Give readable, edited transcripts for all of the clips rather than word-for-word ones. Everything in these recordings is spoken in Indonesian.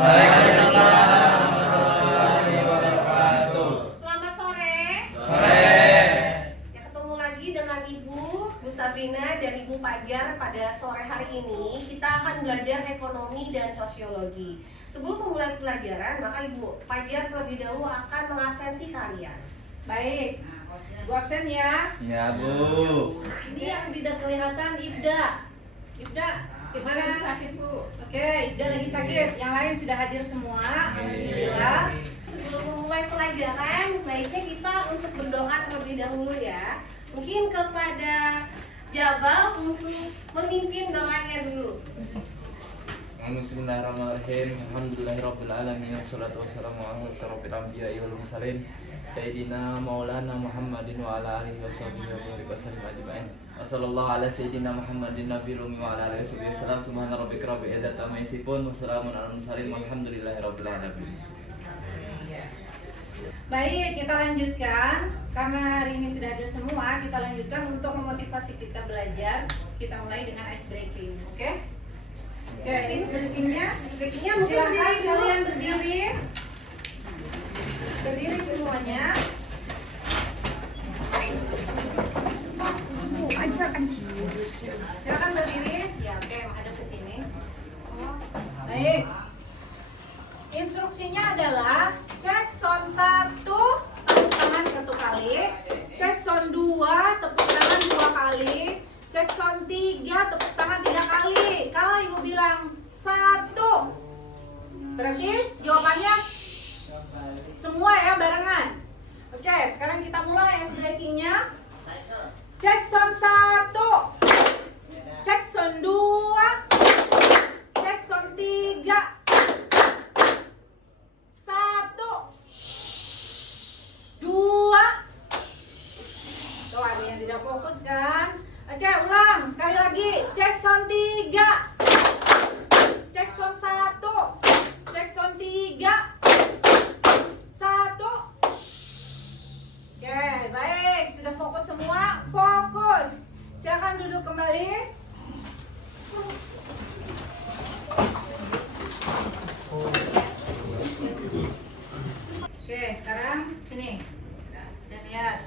Waalaikumsalam warahmatullahi wabarakatuh. Selamat sore. Sore. Ya, ketemu lagi dengan Ibu Sabrina dan Ibu Pajar pada sore hari ini. Kita akan belajar ekonomi dan sosiologi. Sebelum memulai pelajaran, maka Ibu Pajar terlebih dahulu akan mengabsensi kalian. Baik, Bu absen ya. Ya, Bu. Ini yang tidak kelihatan Ibda. Ibda, gimana? Sakit, Bu. Oke, Ibda lagi sakit. Yang lain sudah hadir semua. Alhamdulillah. Sebelum memulai pelajaran, baiknya kita untuk berdoa terlebih dahulu ya. Mungkin kepada Jabal untuk memimpin doanya dulu. Bismillahirrahmanirrahim. Alhamdulillahirabbil alamin. Wassalatu wassalamu ala asyrofil anbiya'i wal mursalin Sayyidina Maulana Muhammadin wa ala alihi washabihi wa sallam ajma'in. Wassallallahu ala sayyidina Muhammadin nabiyil ummi wa ala alihi wasallam. Subhana rabbika rabbil izzati amma yasifun wa salamun alal mursalin walhamdulillahirabbil alamin. Baik, kita lanjutkan. Karena hari ini sudah hadir semua, kita lanjutkan untuk memotivasi kita belajar. Kita mulai dengan ice breaking, oke? Oke, ice breakingnya Mungkin silahkan berdiri dulu. kalian berdiri. Berdiri semuanya. Silakan berdiri. Ya, oke, menghadap ke sini. Baik. Instruksinya adalah cek sound 1, tepuk tangan 1 kali. Cek sound 2, tepuk tangan 2 kali. Cek sound 3, tepuk tangan 3 kali. Kalau ibu bilang 1, berarti jawabannya semua ya, barengan. Oke, sekarang kita mulai ice breakingnya. Cek sound 1, cek sound 2, cek sound 3, 1, 2. Tuh, ada yang tidak fokus kan? Oke, ulang sekali lagi. Cek sound 3, cek sound 1, cek sound 3, 1. Oke, baik. Sudah fokus semua? Fokus. Silakan duduk kembali. Oke, sekarang sini. Dan lihat.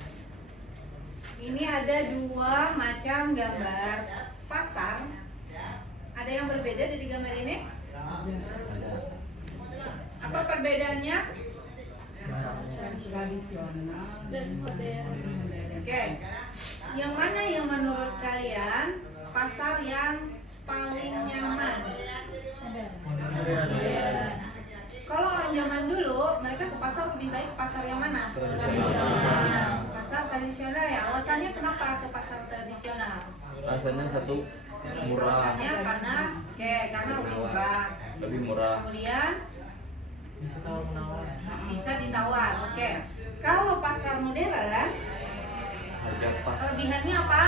Ini ada 2 macam gambar pasar. Ada yang berbeda dari gambar ini? Apa perbedaannya? Tradisional dan modern. Oke. Yang mana yang menurut kalian pasar yang paling nyaman? Kalau orang zaman dulu, mereka ke pasar lebih baik pasar yang mana? Tradisional. Pasar tradisional ya. Alasannya kenapa ke pasar tradisional? Rasanya satu murah, Alasannya karena lebih murah. lebih murah. Kemudian bisa ditawar. Oke. Kalau pasar modern, Harga pas. kelebihannya apa?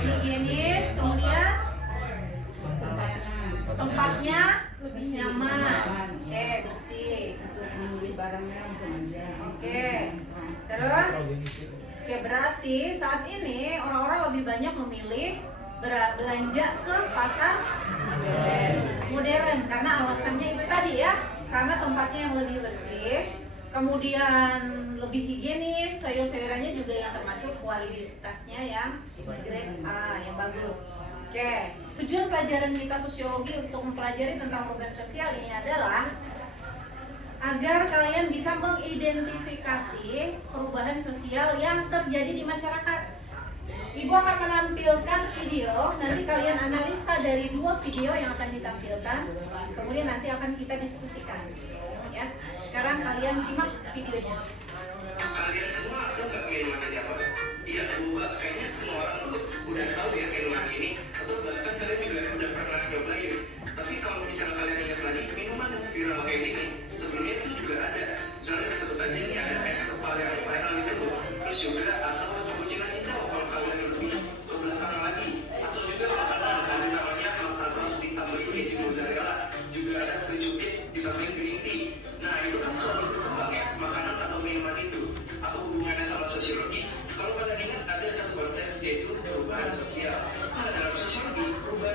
Higienis, kemudian tempatnya lebih nyaman. Oke, bersih. Untuk memilih barangnya langsung aja. Oke. Terus oke, berarti saat ini orang-orang lebih banyak memilih belanja ke pasar modern karena alasannya itu tadi ya, karena tempatnya yang lebih bersih, kemudian lebih higienis, sayur-sayurannya juga yang termasuk kualitasnya yang grade A, yang bagus. Oke, tujuan pelajaran kita sosiologi untuk mempelajari tentang perubahan sosial ini adalah agar kalian bisa mengidentifikasi perubahan sosial yang terjadi di masyarakat. Ibu akan menampilkan video, nanti kalian analisa dari 2 video yang akan ditampilkan, kemudian nanti akan kita diskusikan. Ya, sekarang kalian simak videonya. Kalian semua tahu nggak minuman ini apa? Iya, Bu, kayaknya semua orang tuh udah tahu ya minuman ini, atau bahkan kalian juga udah pernah nyobain. Tapi kalau misalnya kalian ingat lagi, minuman yang viral kayak gini, sebelumnya itu juga ada. Misalnya sebut aja ini ada es kepal yang viral gitu, terus juga atau cappuccino cincau kalau kalian lebih ke belakang lagi, atau juga makanan namanya kalau ditambahin keju mozzarella, juga ada kue cubit ditambahin green tea. Nah itu kan selalu berkembang ya, makanan atau minuman itu. Apa hubungannya sama sosiologi? Kalau kalian ingat ada satu konsep yaitu perubahan sosial. Nah dalam sosiologi, perubahan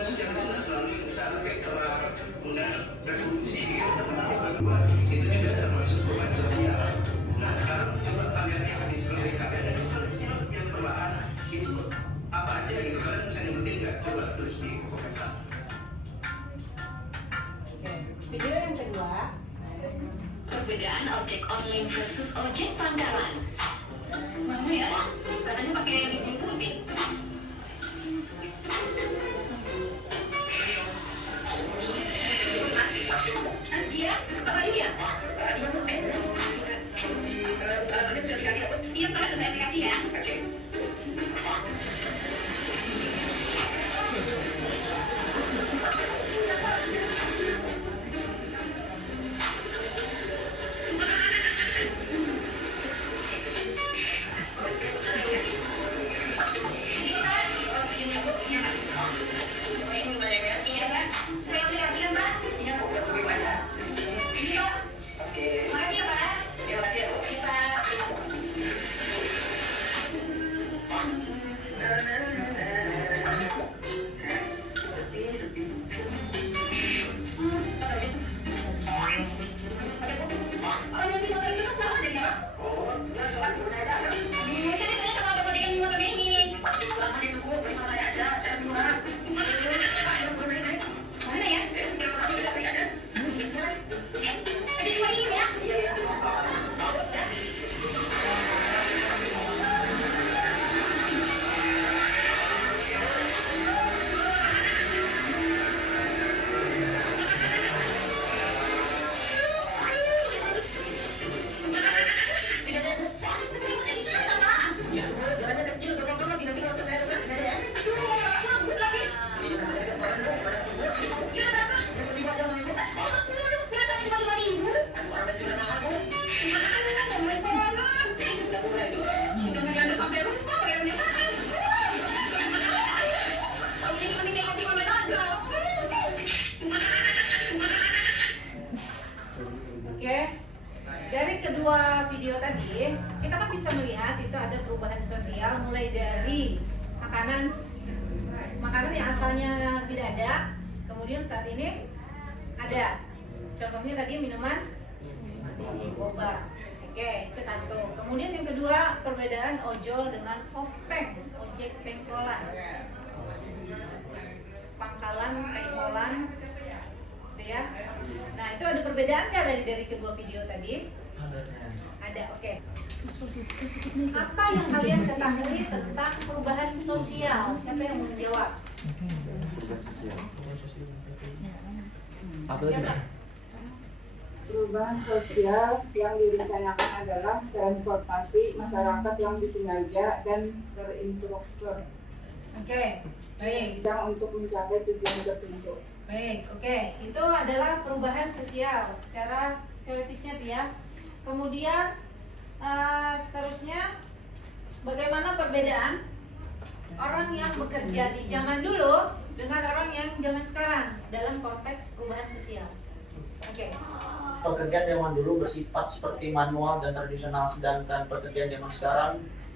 besar kayak perang, kemudian revolusi gitu, itu juga termasuk perubahan sosial. Nah sekarang coba kalian yang di sekeliling kalian dan kecil-kecil yang perlahan itu apa aja gitu, kalian bisa nyebutin nggak? Coba tulis di komentar. Oke, video yang kedua. Perbedaan ojek online versus ojek pangkalan. Mau ya? Katanya pakai bibir putih. Iya, apa iya? Iya, kalau sesuai aplikasi ya. Iya, Pak. Sesuai aplikasi kan, Pak? Iya, Pak. Makasih ya, Pak. Ya, makasih ya, Bu. Iya, Pak. Oh, nanti motor itu tuh kenapa jadi, Pak? Oh, ya, soalnya saya sama Bapak dengan motor ini. Lama ditunggu, beri saya aja, saya duluan. Mana ya? Ada dua ini ya? Iya, iya. Bisa di sana, Pak. Iya, jalannya kecil, dorong-dorong, tiba-tiba untuk saya terus sendiri ya. Aduh, lagi. Iya, sekarang Bu, pada sibuk. Iya, berapa? 25 aja sama Ibu. Berapa sih 25.000? Aduh, orang sudah mahal, Bu. Ngomong banget. Udah mulai itu. Udah nggak diantar sampai rumah, bayarnya mahal. Jadi mending yang ojek online aja. Oke. Dari kedua video tadi, kita kan bisa melihat itu ada perubahan sosial mulai dari makanan yang asalnya tidak ada, kemudian saat ini ada. Contohnya tadi minuman boba. Oke, itu satu. Kemudian yang kedua, perbedaan ojol dengan openg, ojek pengkolan. Pangkalan, pengkolan, gitu ya. Nah, itu ada perbedaan nggak dari kedua video tadi? Ada, oke. Apa yang kalian ketahui tentang perubahan sosial? Siapa yang mau menjawab? Apa Siapa? tadi? Perubahan sosial yang direncanakan adalah transportasi masyarakat yang disengaja dan terinstruktur Oke, baik. untuk mencapai tujuan tertentu. Baik, oke. Itu adalah perubahan sosial secara teoritisnya tuh ya. Kemudian seterusnya, bagaimana perbedaan orang yang bekerja di zaman dulu dengan orang yang zaman sekarang dalam konteks perubahan sosial. Oke. Pekerjaan zaman dulu bersifat seperti manual dan tradisional, sedangkan pekerjaan zaman sekarang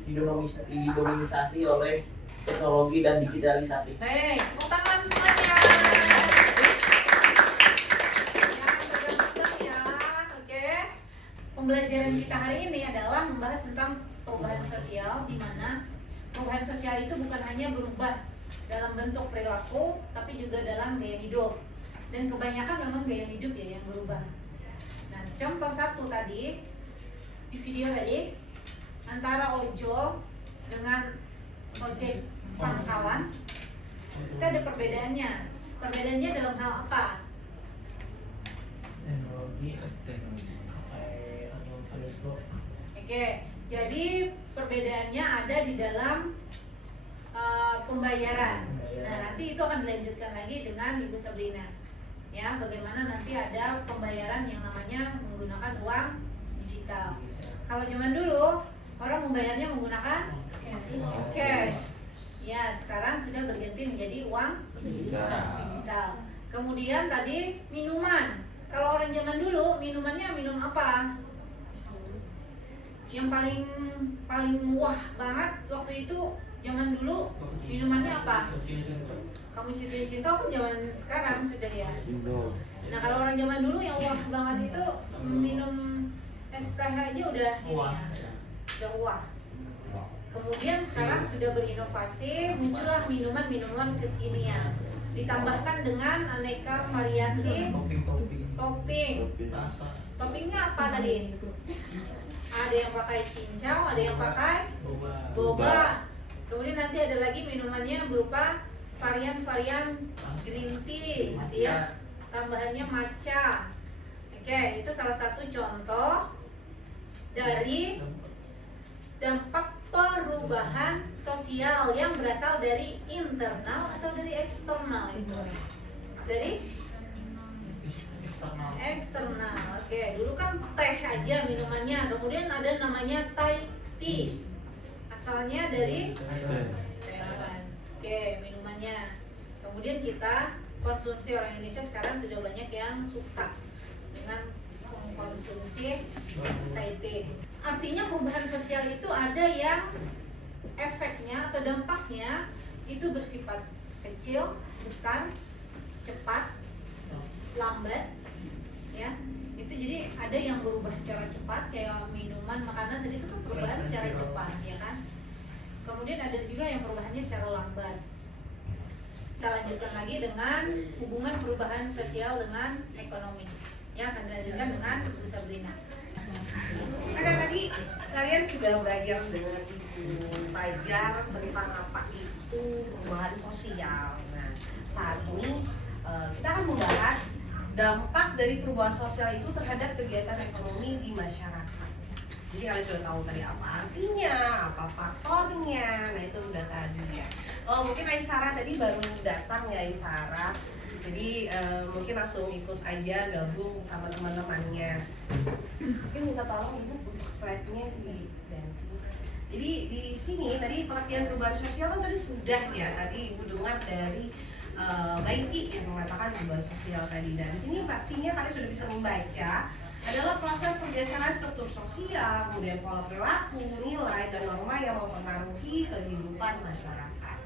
didominasi oleh teknologi dan digitalisasi. Baik, tepuk tangan semuanya. Ya, oke. Pembelajaran kita hari ini adalah membahas tentang perubahan sosial, di mana perubahan sosial itu bukan hanya berubah dalam bentuk perilaku, tapi juga dalam gaya hidup. Dan kebanyakan memang gaya hidup ya yang berubah. Nah, contoh satu tadi di video tadi, antara ojol dengan ojek pangkalan itu ada perbedaannya. Perbedaannya dalam hal apa? Oke, jadi perbedaannya ada di dalam pembayaran. Nah, nanti itu akan dilanjutkan lagi dengan Ibu Sabrina. Ya, bagaimana nanti ada pembayaran yang namanya menggunakan uang digital. Kalau zaman dulu orang membayarnya menggunakan cash. Ya, sekarang sudah berganti menjadi uang digital. Kemudian tadi minuman. Kalau orang zaman dulu minumannya minum apa? Yang paling wah banget waktu itu Zaman dulu minumannya apa? Kamu cinta kan zaman sekarang sudah ya. Nah kalau orang zaman dulu yang wah banget itu minum es teh aja udah ini ya, udah wah. Kemudian sekarang sudah berinovasi, muncullah minuman-minuman kekinian, ditambahkan dengan aneka variasi topping. Toppingnya apa tadi? Ada yang pakai cincau, ada yang pakai boba. Kemudian nanti ada lagi minumannya berupa varian-varian green tea, ya. Tambahannya matcha. Oke, itu salah satu contoh dari dampak perubahan sosial yang berasal dari internal atau dari eksternal itu. Dari eksternal. Oke, dulu kan teh aja minumannya, kemudian ada namanya Thai tea. Asalnya dari Thailand. Oke, minumannya. Kemudian kita konsumsi orang Indonesia sekarang sudah banyak yang suka dengan mengkonsumsi Thai tea. Artinya perubahan sosial itu ada yang efeknya atau dampaknya itu bersifat kecil, besar, cepat, lambat, ya. Itu jadi ada yang berubah secara cepat kayak minuman, makanan tadi itu kan perubahan secara cepat, ya kan. Kemudian ada juga yang perubahannya secara lambat. Kita lanjutkan lagi dengan hubungan perubahan sosial dengan ekonomi. Ya, akan dilanjutkan dengan Bu Sabrina. Karena tadi kalian sudah belajar dengan Ibu Fajar tentang apa itu perubahan sosial. Nah, saat ini kita akan membahas dampak dari perubahan sosial itu terhadap kegiatan ekonomi di masyarakat. Jadi kalian sudah tahu tadi apa artinya, apa faktornya. Nah itu udah tadi ya. Oh mungkin Aisyara tadi baru datang ya Aisyara. Jadi mungkin langsung ikut aja gabung sama teman-temannya. Mungkin minta tolong ibu untuk slide-nya diganti. Jadi di sini tadi pengertian perubahan sosial kan tadi sudah ya. Tadi ibu dengar dari Baiti yang mengatakan perubahan sosial tadi. Dan di sini pastinya kalian sudah bisa membaca adalah proses pergeseran struktur sosial, kemudian pola perilaku, nilai dan norma yang mempengaruhi kehidupan masyarakat.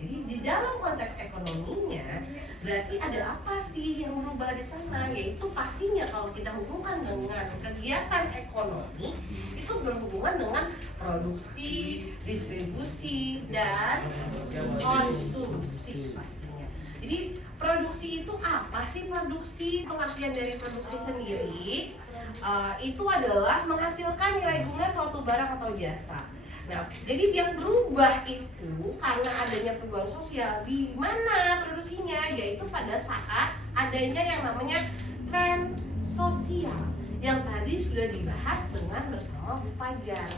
Jadi di dalam konteks ekonominya berarti ada apa sih yang berubah di sana? Yaitu pastinya kalau kita hubungkan dengan kegiatan ekonomi itu berhubungan dengan produksi, distribusi, dan konsumsi pastinya. Jadi produksi itu apa sih produksi? Pengertian dari produksi sendiri itu adalah menghasilkan nilai guna suatu barang atau jasa. Nah, jadi yang berubah itu karena adanya perubahan sosial di mana produksinya, yaitu pada saat adanya yang namanya tren sosial yang tadi sudah dibahas dengan bersama Bu Fajar.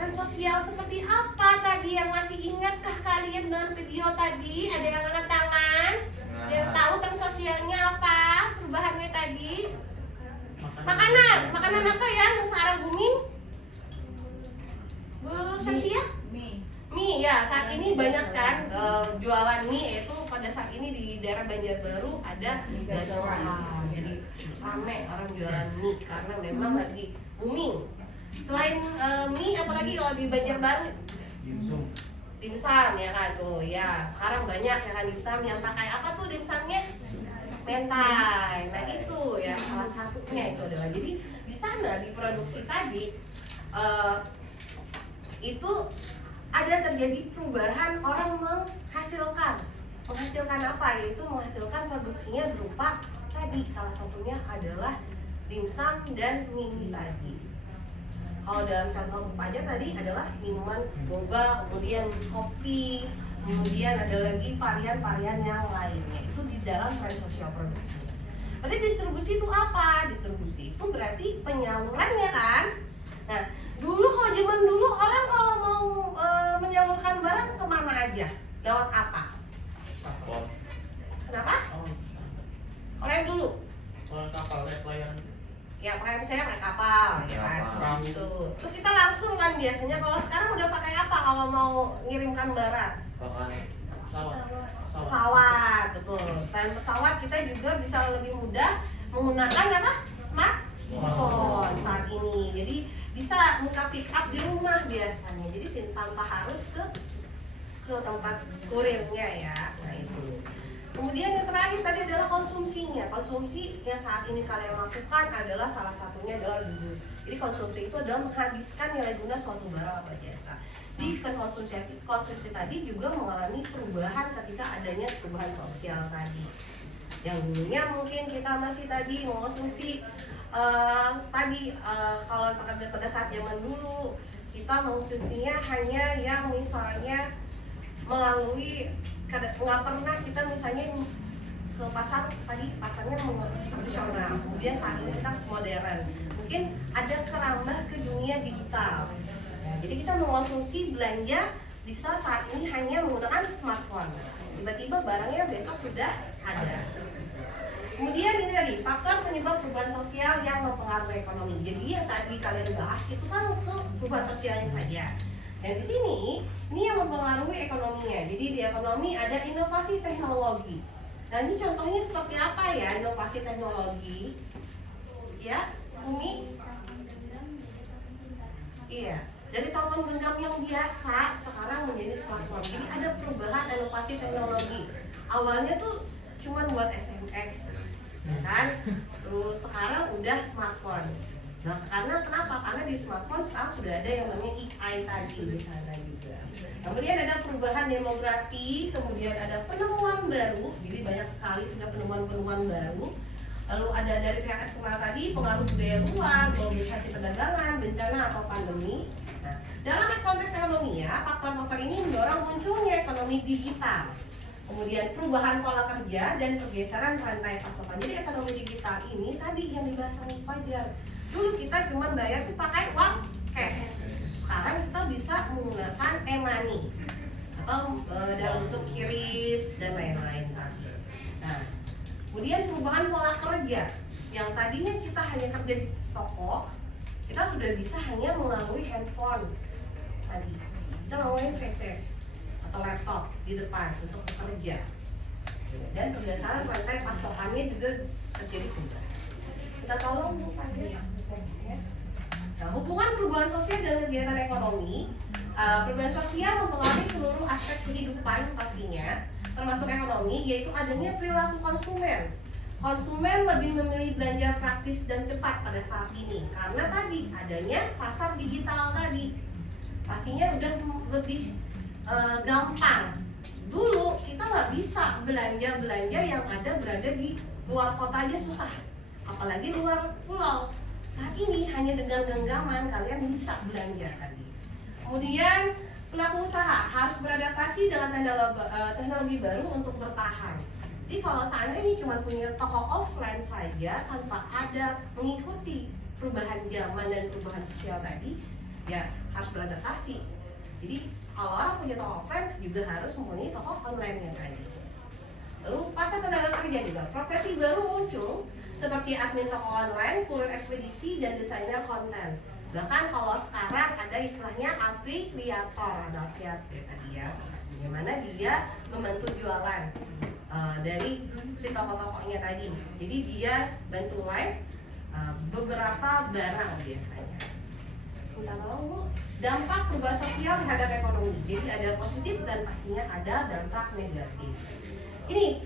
Tren sosial seperti apa tadi yang masih ingatkah kalian dengan video tadi? Ada yang angkat tangan? Yang tahu tren sosialnya apa? Perubahannya tadi? Makanan apa ya yang sekarang booming? Bu Samsia? Mie ya, saat ini banyak kan jualan mie, itu pada saat ini di daerah Banjarbaru ada gacoran. Jadi rame orang jualan mie karena memang lagi booming. Selain mie, apalagi kalau di Banjarbaru? Dimsum ya kan tuh ya. Sekarang banyak ya kan dimsum yang pakai apa tuh dimsumnya? Mentai. Nah itu ya salah satunya itu adalah jadi di sana di produksi tadi itu ada terjadi perubahan orang menghasilkan apa, yaitu menghasilkan produksinya berupa tadi salah satunya adalah dimsum dan mie tadi. Kalau dalam contoh Bu Fajar tadi adalah minuman boba, kemudian kopi, kemudian ada lagi varian-varian yang lainnya. Itu di dalam tren sosial produksi. Berarti distribusi itu apa? Distribusi itu berarti penyalurannya kan? Nah, dulu kalau zaman dulu orang kalau mau menyalurkan barang kemana aja? Lewat apa? Pos. Kenapa? Kalau yang dulu? Kalau kapal pelayaran. Ya pakai misalnya pakai kapal, ya kan? Kapal. Gitu. Itu kita langsung kan biasanya. Kalau sekarang udah pakai apa kalau mau ngirimkan barang? Pesawat, betul. Selain pesawat kita juga bisa lebih mudah menggunakan apa? Smartphone saat ini. Jadi bisa buka pick up di rumah biasanya. Jadi tanpa harus ke ke tempat kurirnya ya. Nah itu. Kemudian yang terakhir tadi adalah konsumsinya. Konsumsi yang saat ini kalian lakukan adalah salah satunya adalah dulu. Jadi konsumsi itu adalah menghabiskan nilai guna suatu barang atau jasa. Jadi konsumsi tadi juga mengalami perubahan ketika adanya perubahan sosial tadi. Yang dulunya mungkin kita masih tadi mengkonsumsi kalau pada saat zaman dulu kita mengkonsumsinya hanya yang misalnya melalui nggak pernah kita misalnya ke pasar tadi pasarnya tradisional, kemudian saat ini kita modern, mungkin ada kerambah ke dunia digital. Jadi kita mengkonsumsi belanja bisa saat ini hanya menggunakan smartphone. Tiba-tiba barangnya besok sudah ada. Kemudian ini tadi faktor penyebab perubahan sosial yang mempengaruhi ekonomi. Jadi yang tadi kalian bahas itu kan ke perubahan sosialnya saja. Dan di sini ini yang mempengaruhi ekonominya. Jadi di ekonomi ada inovasi teknologi. Nah ini contohnya seperti apa ya inovasi teknologi? Ya, Umi? Iya. Dari telepon genggam yang biasa sekarang menjadi smartphone. Jadi ada perubahan inovasi teknologi. Awalnya tuh cuman buat SMS, ya kan? Terus sekarang udah smartphone. Nah, karena kenapa? Karena di smartphone sekarang sudah ada yang namanya AI tadi di sana juga. Kemudian ada perubahan demografi, kemudian ada penemuan baru. Jadi banyak sekali sudah penemuan-penemuan baru. Lalu ada dari pihak eksternal tadi pengaruh budaya luar, globalisasi perdagangan, bencana atau pandemi. Nah, dalam konteks ekonomi ya, faktor-faktor ini mendorong munculnya ekonomi digital. Kemudian perubahan pola kerja dan pergeseran rantai pasokan. Jadi ekonomi digital ini tadi yang dibahas sama Fajar. Dulu kita cuma bayar tuh pakai uang cash. Sekarang kita bisa menggunakan e-money atau dalam bentuk QRIS dan lain-lain tadi. Nah, kemudian perubahan pola kerja yang tadinya kita hanya kerja di toko, kita sudah bisa hanya melalui handphone tadi, bisa melalui PC atau laptop di depan untuk bekerja. Dan pergeseran rantai pasokannya juga terjadi juga. Kita tolong Bu Fadil. Nah, hubungan perubahan sosial dan kegiatan ekonomi, perubahan sosial mempengaruhi seluruh aspek kehidupan pastinya, termasuk ekonomi, yaitu adanya perilaku konsumen. Konsumen lebih memilih belanja praktis dan cepat pada saat ini karena tadi adanya pasar digital tadi. Pastinya udah lebih gampang. Dulu kita nggak bisa belanja yang ada berada di luar kota aja susah, apalagi luar pulau. Saat ini hanya dengan genggaman kalian bisa belanja tadi. Kemudian pelaku usaha harus beradaptasi dengan teknologi baru untuk bertahan. Jadi kalau seandainya ini cuma punya toko offline saja tanpa ada mengikuti perubahan zaman dan perubahan sosial tadi, ya harus beradaptasi. Jadi kalau orang punya toko offline juga harus mempunyai toko online-nya tadi. Lalu pasar tenaga kerja juga, profesi baru muncul seperti admin toko online, kurir ekspedisi, dan desainer konten. Bahkan kalau sekarang ada istilahnya afiliator atau afiliate tadi ya, bagaimana dia membantu jualan dari si toko-tokonya tadi. Jadi dia bantu live beberapa barang biasanya. Kita tahu dampak perubahan sosial terhadap ekonomi. Jadi ada positif dan pastinya ada dampak negatif. Ini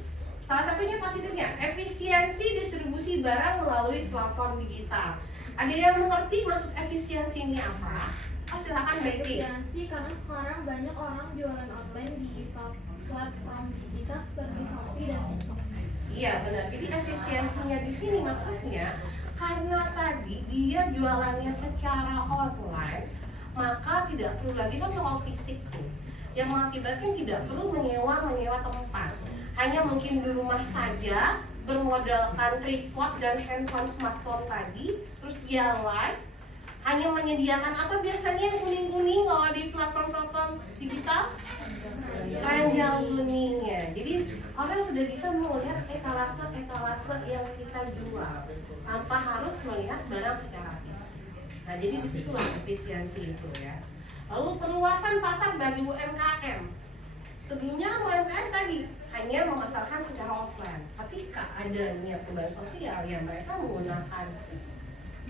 salah satunya positifnya, efisiensi distribusi barang melalui platform digital. Ada yang mengerti maksud efisiensi ini apa? Silakan Betty. Efisiensi karena sekarang banyak orang jualan online di platform digital seperti Shopee dan TikTok. Iya benar. Jadi efisiensinya di sini maksudnya karena tadi dia jualannya secara online, maka tidak perlu lagi kan toko fisik tuh, yang mengakibatkan tidak perlu menyewa tempat. Hanya mungkin di rumah saja bermodalkan tripod dan handphone smartphone tadi, terus dia live, hanya menyediakan apa biasanya yang kuning-kuning kalau di platform-platform digital? Keranjang kuningnya. Jadi orang sudah bisa melihat etalase yang kita jual tanpa harus melihat barang secara fisik. Nah jadi disitulah efisiensi itu ya. Lalu perluasan pasar bagi UMKM. Sebelumnya kan UMKM tadi hanya memasarkan secara offline. Ketika adanya perubahan sosial yang mereka menggunakan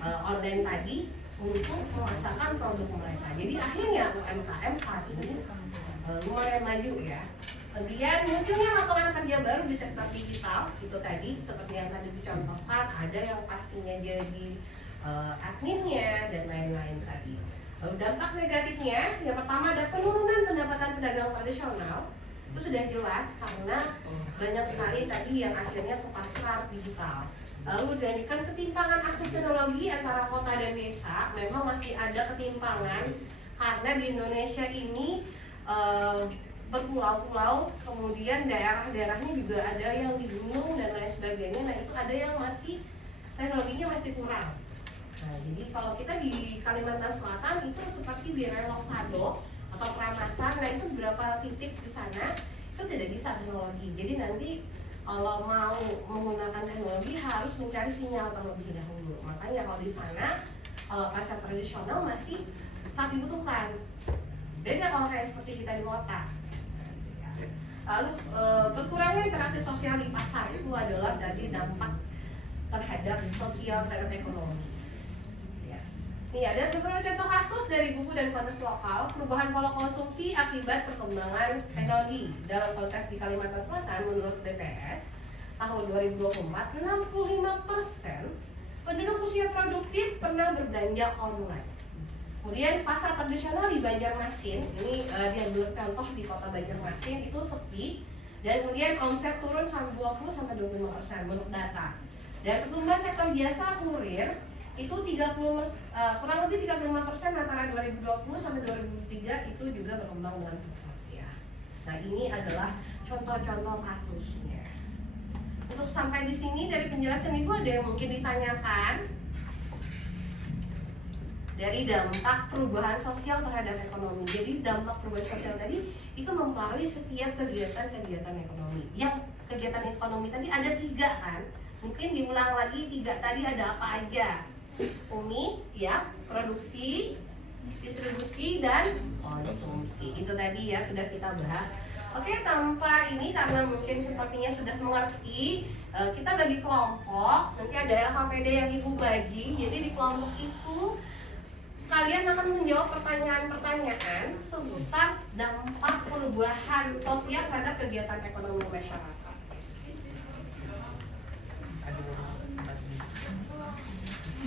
online tadi untuk memasarkan produk mereka. Jadi akhirnya UMKM saat ini lumayan maju ya. Kemudian munculnya lapangan kerja baru di sektor digital, itu tadi seperti yang tadi dicontohkan, ada yang pastinya jadi adminnya dan lain-lain tadi. Lalu dampak negatifnya, yang pertama ada penurunan pendapatan pedagang tradisional. Itu sudah jelas karena banyak sekali tadi yang akhirnya ke pasar digital. Lalu dilanjutkan ketimpangan akses teknologi antara kota dan desa, memang masih ada ketimpangan karena di Indonesia ini berpulau-pulau, kemudian daerah-daerahnya juga ada yang di gunung dan lain sebagainya. Nah itu ada yang masih teknologinya masih kurang. Nah jadi kalau kita di Kalimantan Selatan itu seperti di Relok Sado atau Pramasan, nah itu beberapa titik di sana itu tidak bisa teknologi. Jadi nanti kalau mau menggunakan teknologi harus mencari sinyal terlebih dahulu. Makanya kalau di sana kalau pasar tradisional masih sangat dibutuhkan. Beda kalau kayak seperti kita di kota. Lalu berkurangnya interaksi sosial di pasar itu adalah dari dampak terhadap sosial terhadap ekonomi. Ya. Nih ada beberapa contoh kasus dari buku dan konteks lokal perubahan pola konsumsi akibat perkembangan teknologi. Dalam konteks di Kalimantan Selatan menurut BPS tahun 2024 65% penduduk usia produktif pernah berbelanja online. Kemudian pasar tradisional di Banjarmasin, ini diambil contoh di kota Banjarmasin itu sepi, dan kemudian omset turun sampai 20-25% menurut data. Dan pertumbuhan sektor jasa kurir itu kurang lebih 35% antara 2020 sampai 2023 itu juga berkembang dengan pesat ya. Nah ini adalah contoh-contoh kasusnya. Untuk sampai di sini dari penjelasan Ibu ada yang mungkin ditanyakan? Dari dampak perubahan sosial terhadap ekonomi. Jadi dampak perubahan sosial tadi itu mempengaruhi setiap kegiatan-kegiatan ekonomi. Yang kegiatan ekonomi tadi ada 3 kan? Mungkin diulang lagi 3 tadi ada apa aja? Umi, ya, produksi, distribusi dan konsumsi. Itu tadi ya sudah kita bahas. Oke, tanpa ini karena mungkin sepertinya sudah mengerti, kita bagi kelompok. Nanti ada LKPD yang Ibu bagi. Jadi di kelompok itu kalian akan menjawab pertanyaan-pertanyaan seputar dampak perubahan sosial terhadap kegiatan ekonomi masyarakat.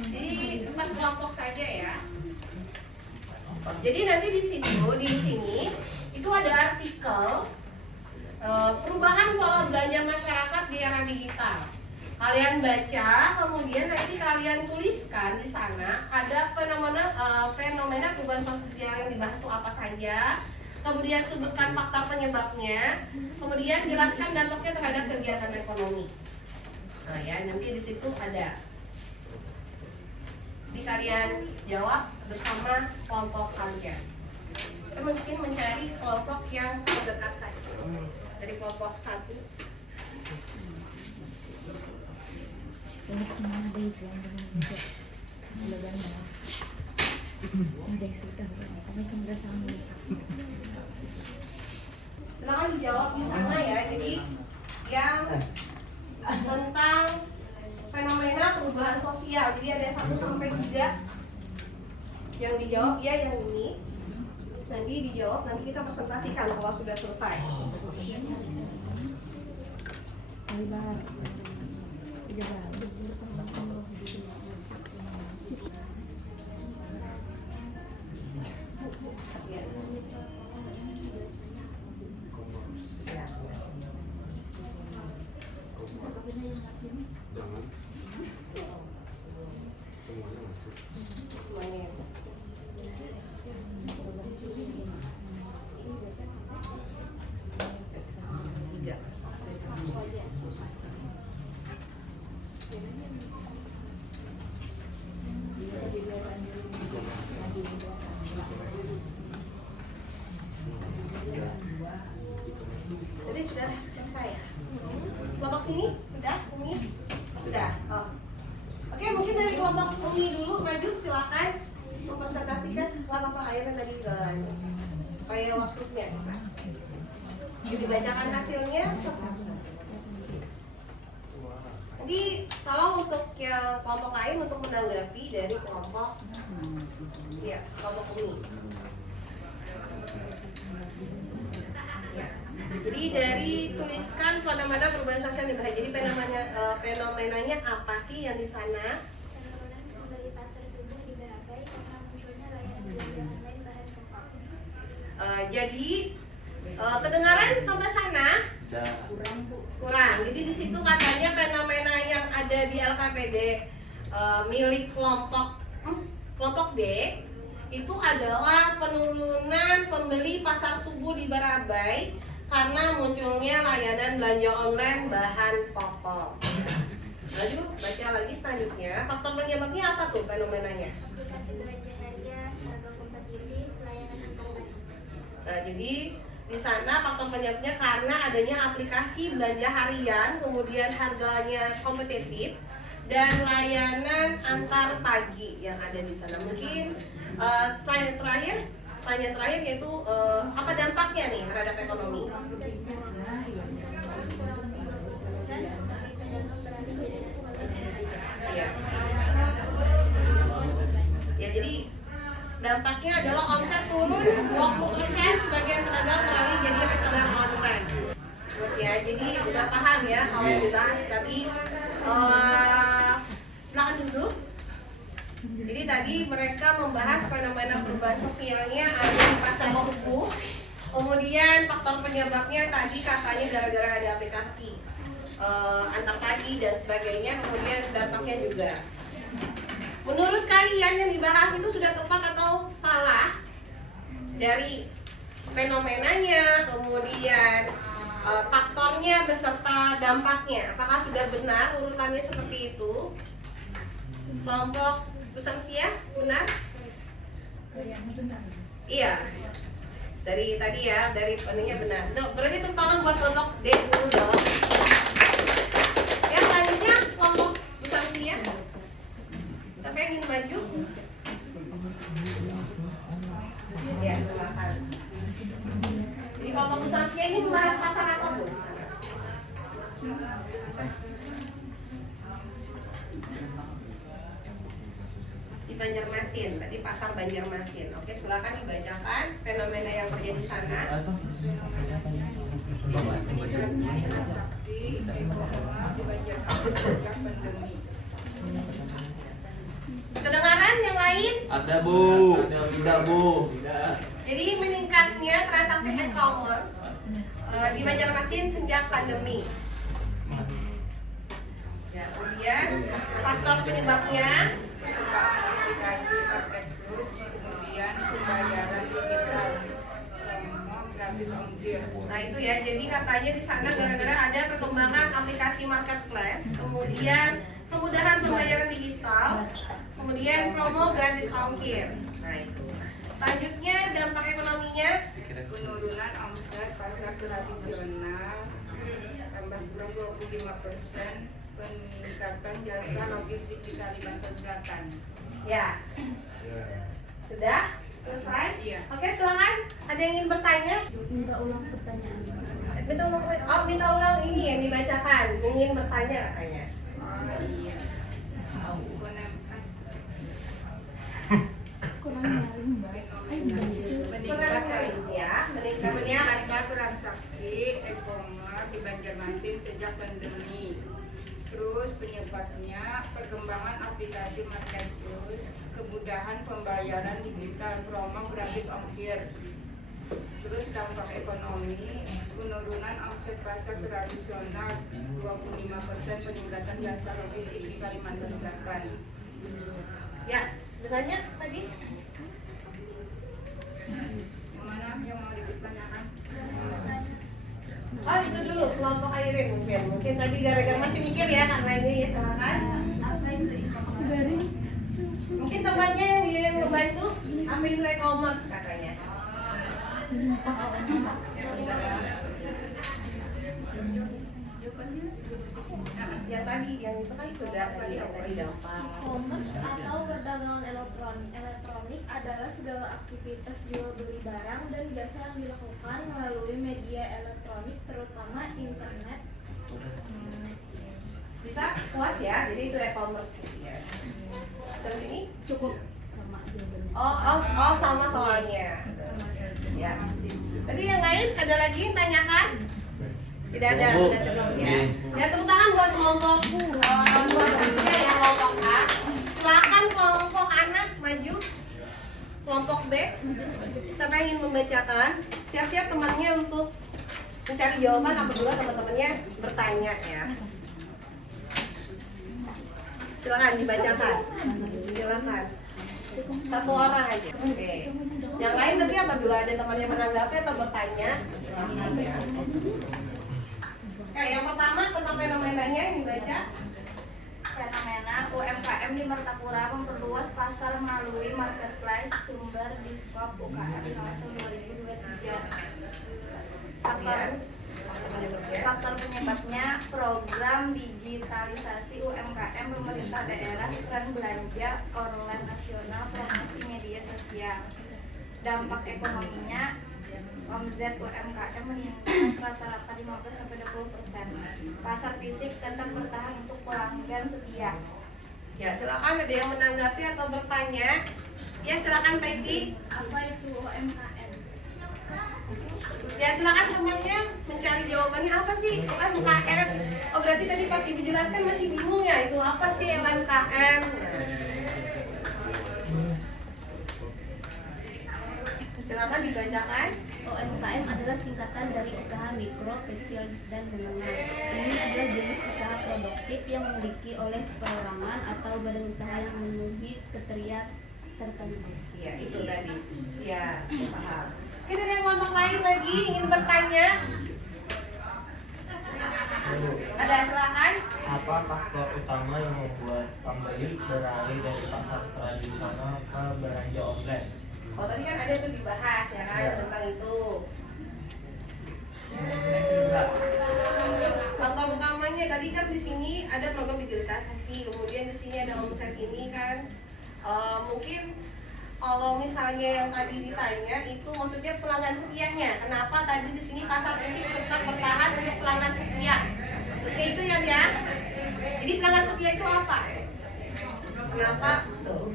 Jadi 4 kelompok saja ya. Jadi nanti di sini itu ada artikel perubahan pola belanja masyarakat di era digital. Kalian baca, kemudian nanti kalian tuliskan di sana ada fenomena perubahan sosial yang dibahas itu apa saja. Kemudian sebutkan faktor penyebabnya. Kemudian jelaskan dampaknya terhadap kegiatan ekonomi. Nah ya, nanti di situ ada. Jadi kalian jawab bersama kelompok kalian. Kita mungkin mencari kelompok yang terdekat saja. Dari kelompok 1. Terus mana ada itu yang juga ada yang sudah kami sudah sama. Silakan dijawab di sana ya. Jadi yang tentang fenomena perubahan sosial. Jadi ada 1 sampai 3 yang dijawab ya, yang ini. Nanti dijawab, nanti kita presentasikan kalau sudah selesai. Semuanya. Jadi sudah selesai ya? Kelompok sini sudah? Umi? Sudah? Oh. Oke, mungkin dari kelompok Umi dulu maju, silakan mempresentasikan apa akhirnya tadi supaya waktunya. Jadi dibacakan hasilnya. Jadi kalau untuk yang kelompok lain untuk menanggapi dari kelompok ya kelompok Umi. Ya. Jadi dari tuliskan fenomena perubahan sosial yang dibahas. Jadi fenomenanya apa sih yang di sana? Fenomena kembali pasar subuh di Berabai karena munculnya layanan belanja online bahan pokok. Jadi kedengaran sampai sana? Kurang. Jadi di situ katanya fenomena yang ada di LKPD milik kelompok D itu adalah penurunan pembeli pasar subuh di Barabai karena munculnya layanan belanja online bahan pokok. Lalu baca lagi selanjutnya, faktor penyebabnya apa tuh fenomenanya? Aplikasi belanja harian, harga kompetitif, layanan antar bank. Nah, jadi di sana faktor penyebabnya karena adanya aplikasi belanja harian, kemudian harganya kompetitif dan layanan antar pagi yang ada di sana. Mungkin slide terakhir, pertanyaan terakhir yaitu apa dampaknya nih terhadap ekonomi? Omset kurang lebih 20% sebagai pedagang beralih dari reseller. Ya. Ya, jadi dampaknya adalah omset turun 20% sebagian pedagang beralih jadi reseller online. Ya, jadi udah paham ya kalau yang dibahas tadi. Silakan duduk. Jadi tadi mereka membahas fenomena perubahan sosialnya ada di pasar subuh. Kemudian faktor penyebabnya tadi katanya gara-gara ada aplikasi antar pagi dan sebagainya. Kemudian dampaknya juga. Menurut kalian yang dibahas itu sudah tepat atau salah? Dari fenomenanya, kemudian faktornya beserta dampaknya, apakah sudah benar urutannya seperti itu? Kelompok Bu Samsia, benar? Iya. Dari tadi ya, dari penuhnya benar. Berarti tepuk tangan buat kelompok D dulu dong. Ya, selanjutnya kelompok Bu Samsia. Siapa yang ingin maju? Ya, silakan. Jadi kelompok Bu Samsia ini membahas pasar apa Bu di sana? Di Banjarmasin, berarti pasar Banjarmasin. Oke, silakan dibacakan fenomena yang terjadi di sana. Kedengaran yang lain? Ada Bu, tidak Bu. Jadi meningkatnya transaksi e-commerce di Banjarmasin sejak pandemi. Ya, kemudian faktor penyebabnya aplikasi marketplace, kemudian pembayaran digital, gratis ongkir. Nah itu ya, jadi katanya di sana gara-gara ada perkembangan aplikasi marketplace, kemudian kemudahan pembayaran digital, kemudian promo gratis ongkir. Nah itu. Selanjutnya dampak ekonominya Penurunan omset pasar tradisional tambah kurang 25%, peningkatan jasa logistik di Kalimantan Selatan. ya. Sudah? Selesai? Iya. Oke, silakan. Ada yang ingin bertanya? Minta ulang pertanyaan. Minta ulang ini yang dibacakan. Ingin bertanya katanya. Oh iya. Kurang nyaring mbak. Meningkatnya transaksi e-commerce di Banjarmasin sejak pandemi. Terus penyebabnya perkembangan aplikasi marketplace, kemudahan pembayaran digital, promo gratis ongkir. Terus dampak ekonomi, penurunan omset pasar tradisional 25%, peningkatan jasa logistik di Kalimantan Selatan. Ya, bertanya tadi? Yang mana yang mau ditanyakan? Oh itu dulu kelompok Airin mungkin tadi gara-gara masih mikir ya karena ini ya silakan. Mungkin tempatnya yang membantu apa itu e-commerce katanya. Yang tadi yang itu kan sudah tadi dampak. E-commerce atau perdagangan elektronik adalah segala aktivitas jual beli barang dan jasa yang dilakukan melalui media elektronik terutama internet. Bisa puas ya, jadi itu e-commerce gitu ya. Terus ini Cukup sama jawabannya. oh sama soalnya. Ya. Tadi yang lain ada lagi yang tanyakan? Tidak ada, sudah cukup ya. Ya, tepuk tangan buat kelompok usia ya, kelompok A. Silakan kelompok anak maju. Kelompok B. Siapa yang ingin membacakan? Siap-siap temannya untuk mencari jawaban apabila teman-temannya bertanya ya. Silakan dibacakan. Silakan. Satu orang aja. Oke. Yang lain nanti apabila ada temannya menanggapi atau bertanya. Yang pertama tentang fenomenanya yang dibaca. Fenomena UMKM di Martapura memperluas pasar melalui marketplace sumber di skop UKM kawasan 2023. Faktor penyebabnya program digitalisasi UMKM pemerintah daerah, tren belanja online nasional, promosi media sosial. Dampak ekonominya, omzet UMKM meningkat rata-rata 15-20%. Pasar fisik tetap bertahan untuk pelanggan setia. Ya, silakan ada yang menanggapi atau bertanya. Ya, silakan Peggy. Apa itu UMKM? Ya, silakan semuanya mencari jawabannya apa sih UMKM. Oh, berarti tadi pas Ibu jelaskan masih bingung ya, itu apa sih UMKM? Silakan dibacakan. UMKM adalah singkatan dari usaha mikro, kecil, dan menengah. Ini adalah jenis usaha produktif yang memiliki oleh perorangan atau badan usaha yang memenuhi kriteria tertentu. Ya, itu tadi. Ya, paham. Mungkin ada yang kelompok lain lagi ingin bertanya? Ada, silakan. Apa faktor utama yang membuat pembeli beralih dari pasar tradisional ke belanja online? Oh, tadi kan ada tuh dibahas ya kan tentang itu. Faktor utamanya tadi kan di sini ada program digitalisasi, kemudian di sini ada omset ini kan. Mungkin kalau misalnya yang tadi ditanya itu maksudnya pelanggan setianya. Kenapa tadi di sini pasar fisik tetap bertahan untuk pelanggan setia? Maksudnya itu ya. Jadi pelanggan setia itu apa? Kenapa? Tuh.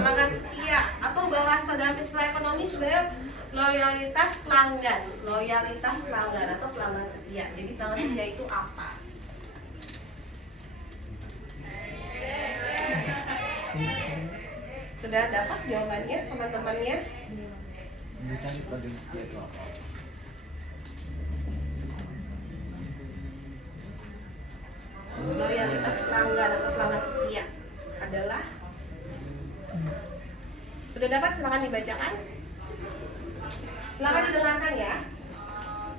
Pelanggan setia atau bahasa dalam istilah ekonomi sebenarnya loyalitas pelanggan atau pelanggan setia. Jadi pelanggan setia itu apa? Sudah dapat jawabannya teman-temannya? Loyalitas pelanggan atau pelanggan setia adalah, sudah dapat, silakan dibacakan. Silakan didengarkan ya.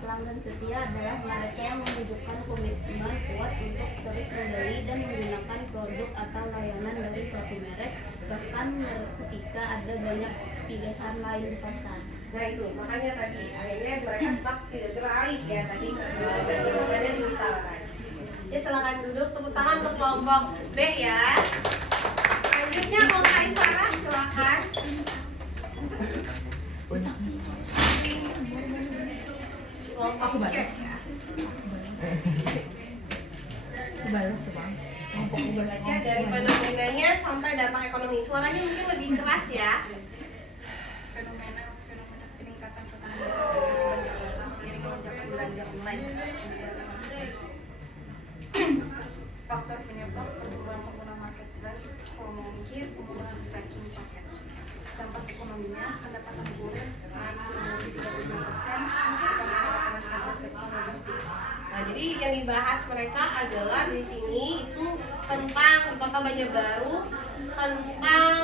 Pelanggan setia adalah mereka yang menunjukkan komitmen kuat untuk terus membeli dan menggunakan produk atau layanan dari suatu merek, bahkan ketika ada banyak pilihan lain di pasar. Nah itu, makanya tadi akhirnya mereka tetap tidak beralih ya tadi, makanya digital tadi. Ya, silakan duduk, tepuk tangan untuk kelompok B ya. Selanjutnya kelompok Aisyah, silakan. Kelompok C ya. Balas tuh bang. Baca dari fenomenanya sampai dampak ekonomi. Suaranya mungkin lebih keras ya. Fenomena peningkatan pesanan jasa belanja online seiring lonjakan belanja online. Faktor penyebab pertumbuhan pengguna marketplace, mengungkir kemudahan tracking paket. Dampak ekonominya, pendapatan kurir naik menjadi 35%, terutama pada sektor logistik. Nah, jadi yang dibahas mereka adalah di sini itu tentang di Kota Banjarbaru tentang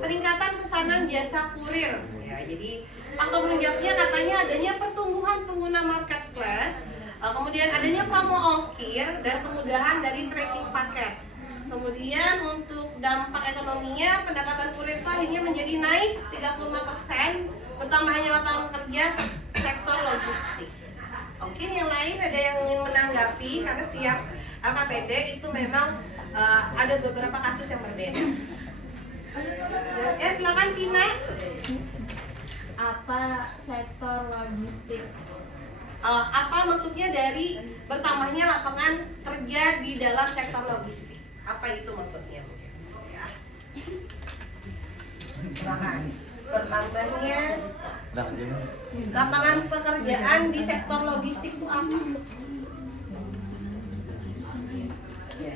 peningkatan pesanan jasa kurir. Ya, jadi faktor penyebabnya katanya adanya pertumbuhan pengguna marketplace, kemudian adanya promo ongkir dan kemudahan dari tracking paket. Kemudian untuk dampak ekonominya, pendapatan kurir itu akhirnya menjadi naik 35%, bertambahnya lapangan kerja sektor logistik. Oke, yang lain ada yang ingin menanggapi karena setiap LKPD itu memang ada beberapa kasus yang berbeda. Silakan Tina. Apa sektor logistik? Apa maksudnya dari bertambahnya lapangan kerja di dalam sektor logistik? Apa itu maksudnya? Silakan. Bertambahnya lapangan pekerjaan di sektor logistik itu apa? Ya.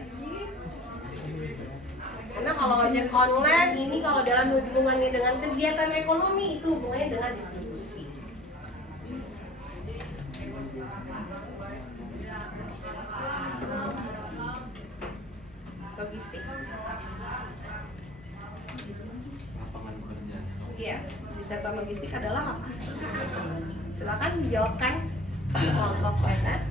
Karena kalau ojek online ini kalau dalam hubungannya dengan kegiatan ekonomi itu hubungannya dengan distribusi. Logistik. Lapangan pekerjaan. Iya, di sektor logistik adalah apa? Silakan dijawabkan kelompok lainnya.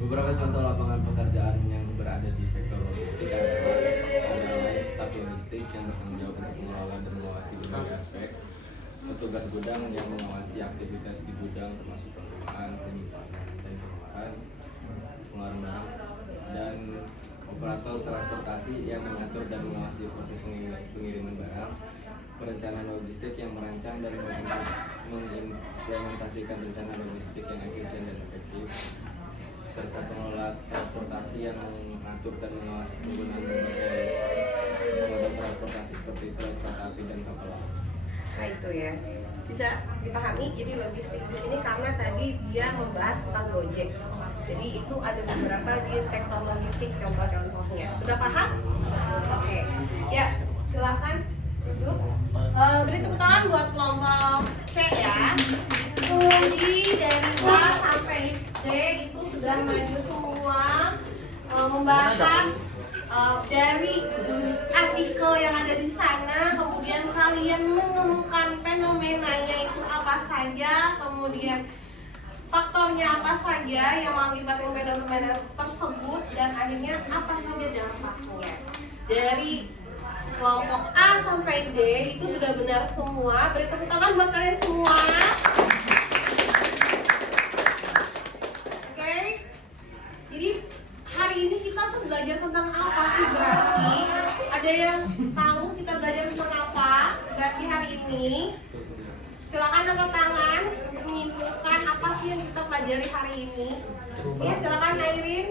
Beberapa contoh lapangan pekerjaan yang berada di sektor logistik adalah staf logistik yang bertanggung jawab untuk mengelola dan mengawasi berbagai aspek, petugas gudang yang mengawasi aktivitas di gudang termasuk penerimaan, penyimpanan, dan pengeluaran barang, dan operator transportasi yang mengatur dan mengawasi proses pengiriman barang, perencana logistik yang merancang dan mengimplementasikan rencana logistik yang efisien dan efektif, serta pengelola transportasi yang mengatur dan mengawasi penggunaan berbagai moda transportasi seperti truk, kereta api, dan kapal laut. Nah itu ya, bisa dipahami. Jadi logistik di sini karena tadi dia membahas tentang Gojek. Jadi itu ada beberapa di sektor logistik contoh-contohnya. Sudah paham? Oke. Ya, silakan duduk. Beri tepuk tangan buat kelompok C ya. Uli dari A sampai D itu sudah maju semua membahas dari artikel yang ada di sana, kemudian kalian menemukan fenomenanya itu apa saja, kemudian faktornya apa saja yang mengakibatkan fenomena tersebut, dan akhirnya apa saja dampaknya. Dari kelompok A sampai D itu sudah benar semua. Beri tepuk tangan buat kalian semua. Oke. Jadi hari ini kita tuh belajar tentang apa sih berarti? Ada yang tahu kita belajar tentang apa berarti hari ini? Silakan angkat tangan untuk menyimpulkan apa sih yang kita pelajari hari ini. Ya, silakan Airin.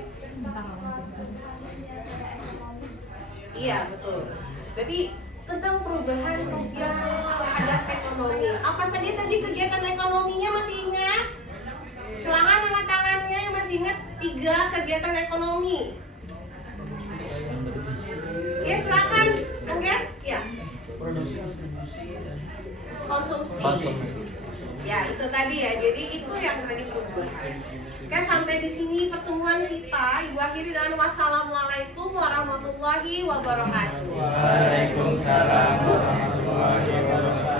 Iya, betul. Jadi tentang perubahan sosial terhadap ekonomi. Apa saja tadi kegiatan ekonominya masih ingat? Silakan angkat tangannya yang masih ingat 3 kegiatan ekonomi. Ya, silakan angkat. Ya. Konsumsi. Ya, itu tadi ya. Jadi itu yang tadi perubahan. Oke, sampai di sini pertemuan kita. Ibu akhiri dengan wassalamualaikum warahmatullahi wabarakatuh. Waalaikumsalam warahmatullahi wabarakatuh.